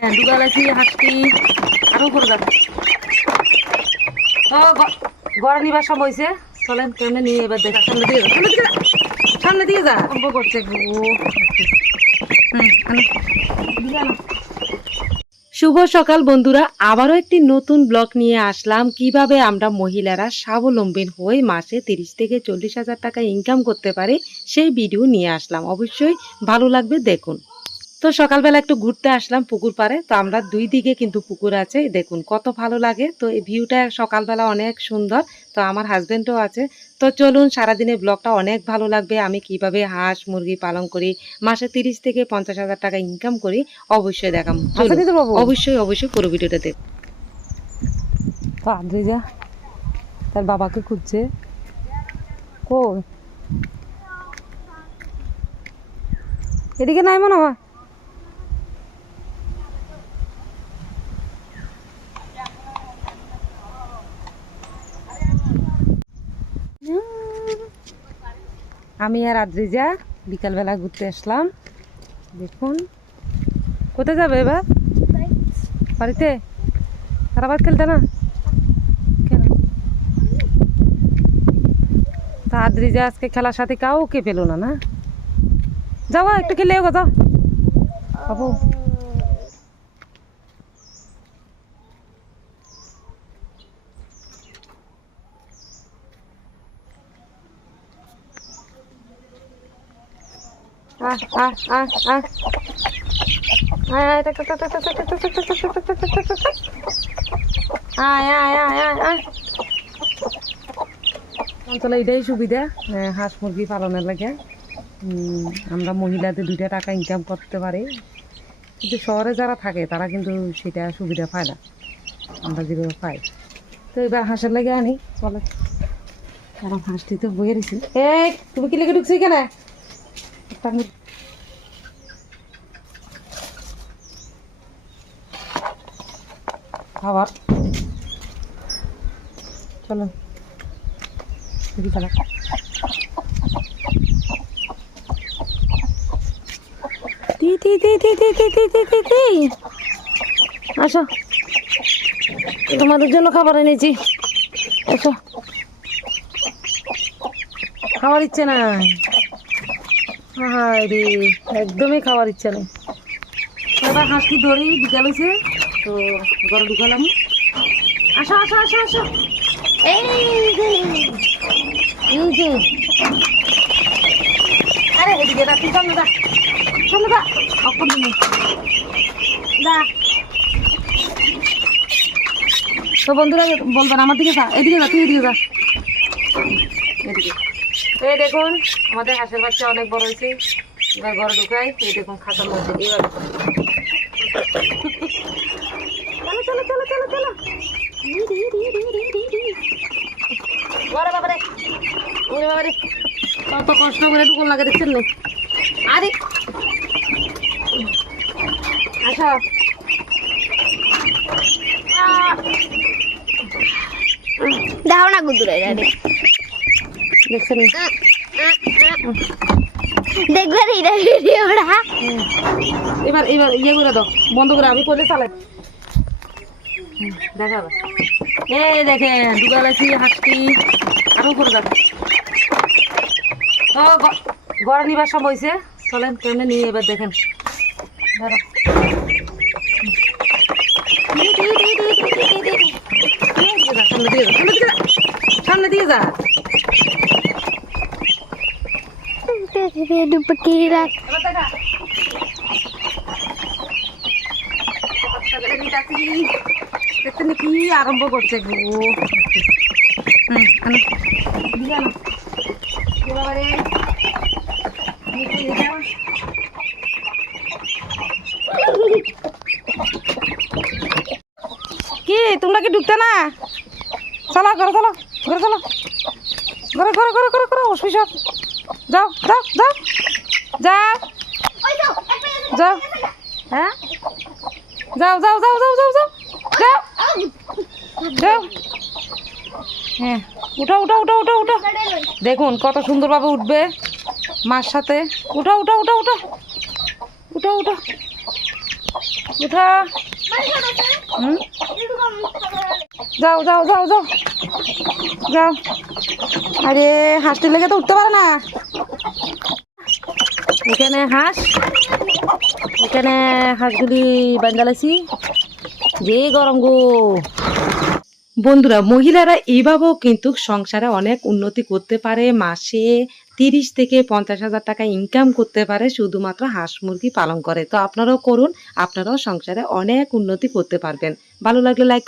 দুগালাছি হাঁটতি আরো করবে তো গড়া নিবার সময় হয়েছে। চলেন কেমনে নিয়ে এবার দেখা সামনে দিয়ে যা অল্প করছে শুভ সকাল বন্ধুরা, আবারও একটি নতুন ব্লগ নিয়ে আসলাম। কিভাবে আমরা মহিলারা স্বাবলম্বী হয়ে মাসে 30 থেকে 40,000 টাকা ইনকাম করতে পারি সেই ভিডিও নিয়ে আসলাম। অবশ্যই ভালো লাগবে, দেখুন। তো সকালবেলা একটু ঘুরতে আসলাম পুকুর পাড়ে। তো আমরা দুই দিকে কিন্তু পুকুর আছে, দেখুন কত ভালো লাগে। তো এই ভিউটা সকালবেলা অনেক সুন্দর। তো আমার হাজবেন্ডও আছে। তো চলুন, সারাদিনের ব্লগটা অনেক ভালো লাগবে। আমি কিভাবে হাঁস মুরগি পালন করি, মাসে 30 থেকে 50,000 টাকা ইনকাম করি, অবশ্যই দেখাম। অবশ্যই অবশ্যই পুরো ভিডিওটা দেখ। তো আদ্রিজা তার বাবাকে খুঁজছে, কই এদিকে নাই মনে হয়। আমি আর আদ্রিজা বিকালবেলা ঘুরতে আসলাম। দেখুন কোথায় যাবে এবার? বাড়িতে? তারাবাদ খেলতে না কেন? তা আদ্রিজা আজকে খেলার সাথে কাউকে পেলো না। না যাও একটু খেলে গো, যাও বাবু। অঞ্চলে এটাই সুবিধা হাঁস মুরগি পালনের লাগে। আমরা মহিলাদের 2টা টাকা ইনকাম করতে পারি, কিন্তু শহরে যারা থাকে তারা কিন্তু সেটা সুবিধা পায় না, আমরা যেভাবে পাই। তো এবার হাঁসের লাগে আনি, চলে। কারণ হাঁসটি তো বয়ে রয়েছে। এই তুমি কি লেগে ঢুকছি কেন? খাবার চলো খেলা। আসো, তোমাদের জন্য খাবার এনেছি। আসো, খাওয়ার ইচ্ছে নাই। হায় রে, একদমই খাওয়ার ইচ্ছে নেই। এবার হাঁসটি ধরি, বিকাল হয়েছে তো ঘরে ঢুকালাম। আসো আসো আসো আসো, এই যে আরে এদিকে রাখি, সামনে দা সামনে দা অপর দিনে দা। তো বন্ধুরা বলবেন আমার দিকে যা, এদিকে যা, তুই এদিকে যা, এদিকে। এই দেখুন আমাদের হাঁসের বাচ্চা অনেক বড় হয়েছে। এবার ঘরে ঢুকাই। এই দেখুন খাতার মধ্যে এবার চলো চলো চলো চলো চলো। বাবা রে, ওরে বাবা রে, কত কষ্ট করে ঢুকুন লাগে, দেখছেন না? আরে আচ্ছা দাও না গুদুরে যাবে, দেখছেন? দেখবেন এটা ভিডিওটা এবার এবার ইয়ে করে দাও, বন্ধ করে। আমি করলে চালাই দেখাবে। এই দেখেন দুগালাছি হাঁটতি আরো করে যাবে। তো গড়া নিবার সময় হয়েছে। চলেন কেমনে নিয়ে এবার দেখেন। সামনে দিয়ে যা। কি আরম্ভ করছে গো। কি তোমরা কি ঢুকতে না? চলো ঘরে, চলো ঘরে, চলো ঘরে ঘরে ঘরে ঘরে ঘরে অসুবিধা। যাও যাও যাও যাও যাও, হ্যাঁ যাও যাও যাও যাও যাও যাও যাও যাও। হ্যাঁ উঠো উঠো উঠো উঠো উঠো, দেখুন কত সুন্দরভাবে উঠবে মার সাথে। উঠো উঠো উঠো উঠো উঠো উঠো। উঠা। যাও যাও যাও যাও যাও। আরে হাঁসটি লেগে তো উঠতে পারে না। এখানে হাঁস, এখানে হাঁসগুলি বান্ধালাইছি। যে গরম গো বন্ধুরা, মহিলারা এইভাবেও কিন্তু সংসারে অনেক উন্নতি করতে পারে। মাসে 30 থেকে 50,000 টাকা ইনকাম করতে পারে শুধুমাত্র হাঁস মুরগি পালন করে। তো আপনারাও করুন, আপনারাও সংসারে অনেক উন্নতি করতে পারবেন। ভালো লাগলে লাইক